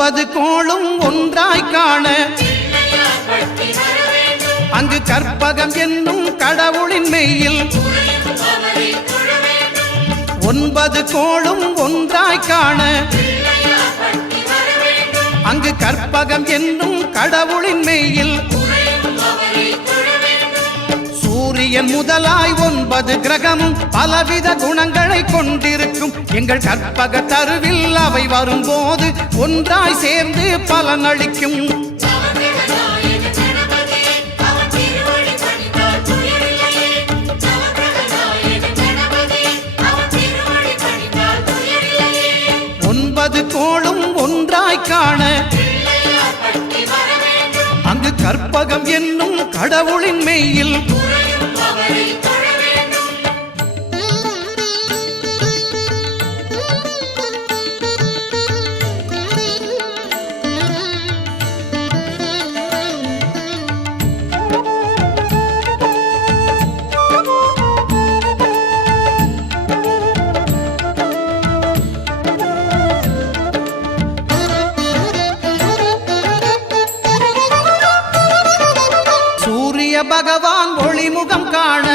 ஒன்பது கோளும் ஒன்றாய் காண அங்கு கற்பகம் என்னும் கடவுளின் மெய்யில் ஒன்பது கோளும் ஒன்றாய் காண அங்கு கற்பகம் என்னும் கடவுளின் மெய்யில் சூரியன் முதலாய் ஒன்பது கிரகமும் பலவித குணங்களை கொண்டிருக்கும் எங்கள் கற்பக தருவில் அவை வரும்போது ஒன்றாய் சேர்ந்து பலனளிக்கும். ஒன்பது கோளும் ஒன்றாய் காண அங்கு கற்பகம் என்னும் கடவுளின் மெய்யில் பகவான் ஒளிமுகம் காண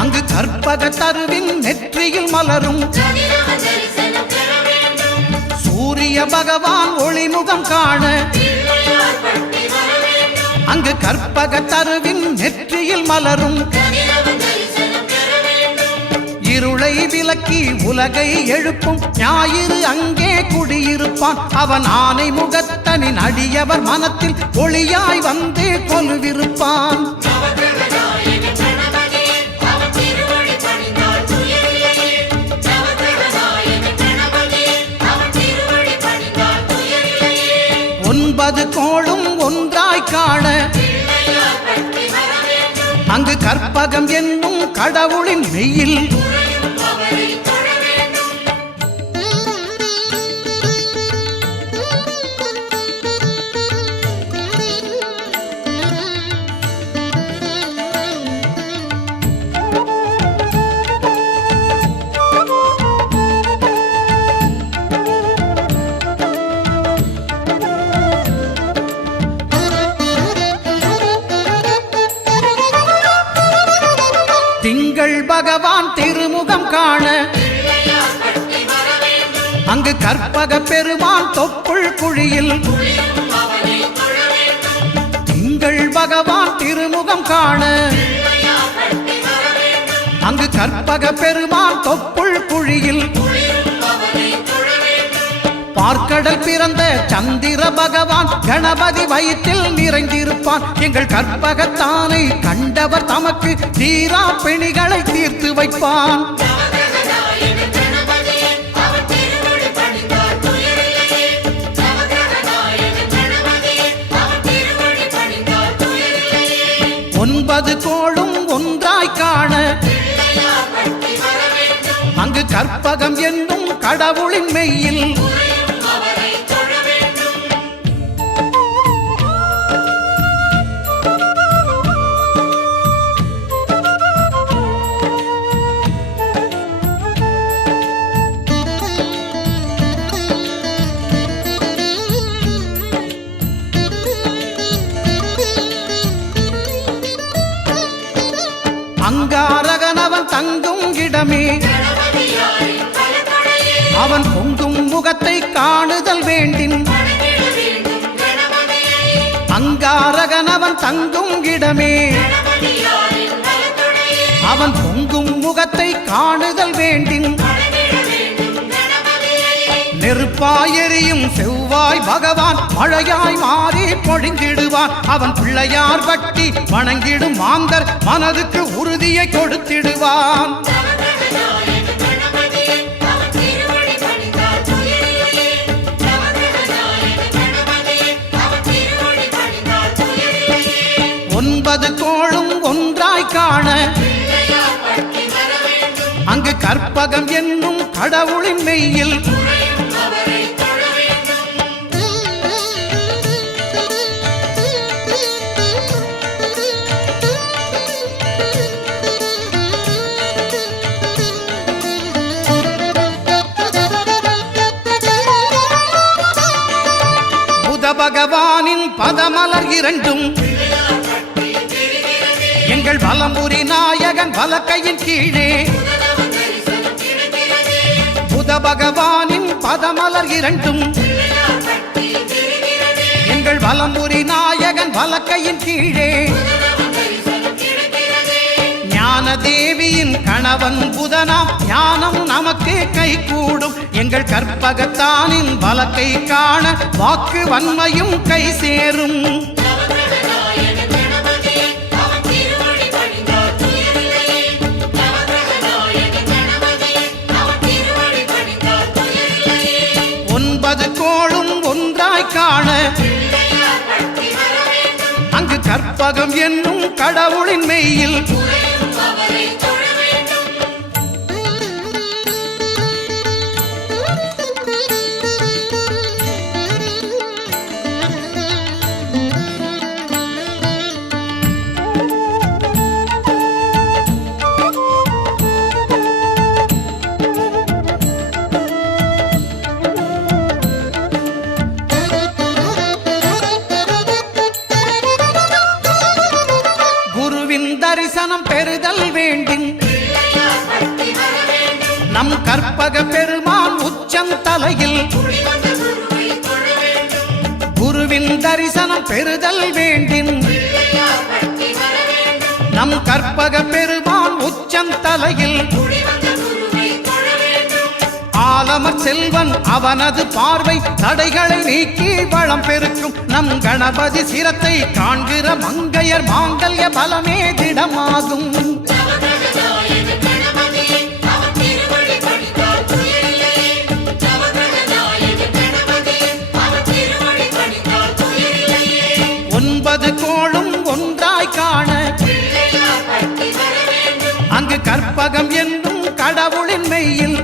அங்கு கற்பக தருவின் நெற்றியில் மலரும். சூரிய பகவான் ஒளிமுகம் காண அங்கு கற்பக தருவின் நெற்றியில் மலரும். இருளை விலக்கி உலகை எழுப்பும் ஞாயிறு அங்கே குடியிருப்பான். அவன் ஆனை முகத்தனின் அடியவர் மனத்தில் ஒளியாய் வந்து கொலுவிருப்பான். ஒன்பது கோளும் ஒன்றாய் காண அங்கு கற்பகம் என்னும் கடவுளின் மெய்யில் திங்கள் பகவான் திருமுகம் காண அங்கு கற்பக பெருமான் தொப்புள் குழியில். திங்கள் பகவான் திருமுகம் காண அங்கு கற்பக பெருமான் தொப்புள் குழியில். பார்க்கடல் பிறந்த சந்திர பகவான் கணபதி வயிற்றில் நிறைந்திருப்பான். எங்கள் கற்பகத்தானை கண்டவர் தமக்கு தீரா பிணிகளை தீர்த்து வைப்பான். ஒன்பது கோளும் ஒன்றாய் காண அங்கு கற்பகம் என்னும் கடவுளின் மெய்யில் அங்காரகனவன் தங்கும் இடமே அவன் பொங்கும் முகத்தை காணுதல் வேண்டின். அங்காரகனவன் தங்கும் இடமே அவன் பொங்கும் முகத்தை காணுதல் வேண்டின். நெருப்பாயெறியும் செவ்வாய் பகவான் மழையாய் மாறி பொழிந்திடுவான். அவன் பிள்ளையார் பட்டி வணங்கிடும் மாந்தர் மனதுக்கு உறுதியை கொடுத்திடுவான். ஒன்பது கோளும் ஒன்றாய் காண அங்கு கற்பகம் என்னும் கடவுளின் மெய்யில் இரண்டும் எங்கள் வலம்புரி நாயகன் வலக்கையின் கீழே புத பகவானின் பதமலர் இரண்டும் எங்கள் வலம்புரி நாயகன் வலக்கையின் கீழே ஞான தேவியின் கணவன் புதனாம் ஞானம் நமக்கு கை கூடும் எங்கள் கற்பகத்தானின் வலக்கை காண வாக்கு வன்மையும் கை சேரும் ஒன்பது கோளும் ஒன்றாய் காண அங்கு கற்பகம் என்னும் கடவுளின் மெய்யில் தரிசனம் பெறுதல் வேண்டும் நம் கற்பக பெருமான் உச்சந்தலையில் குருவின் தரிசனம் பெறுதல் வேண்டும் நம் கற்பக பெருமான் உச்சந்தலையில் ஆலமர் செல்வன் அவனது பார்வை தடைகளை நீக்கி வளம் பெருக்கும் நம் கணபதி சிரத்தை காண்கிற மங்கையர் மாங்கல்ய பலமே திடமாகும் ஒன்பது கோளும் ஒன்றாய் காண அங்கு கற்பகம் என்னும் கடவுளின் மெய்யில்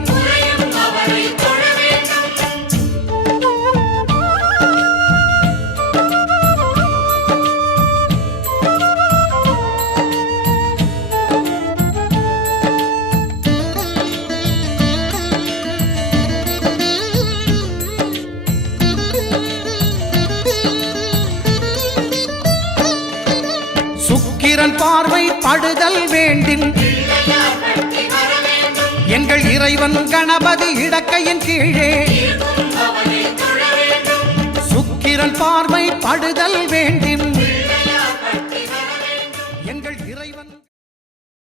சுக்கிரன் பார்வை படுதல் வேண்டும் எங்கள் இறைவன் கணபதி இடக்கையின் கீழே சுக்கிரன் பார்வை படுதல் வேண்டும்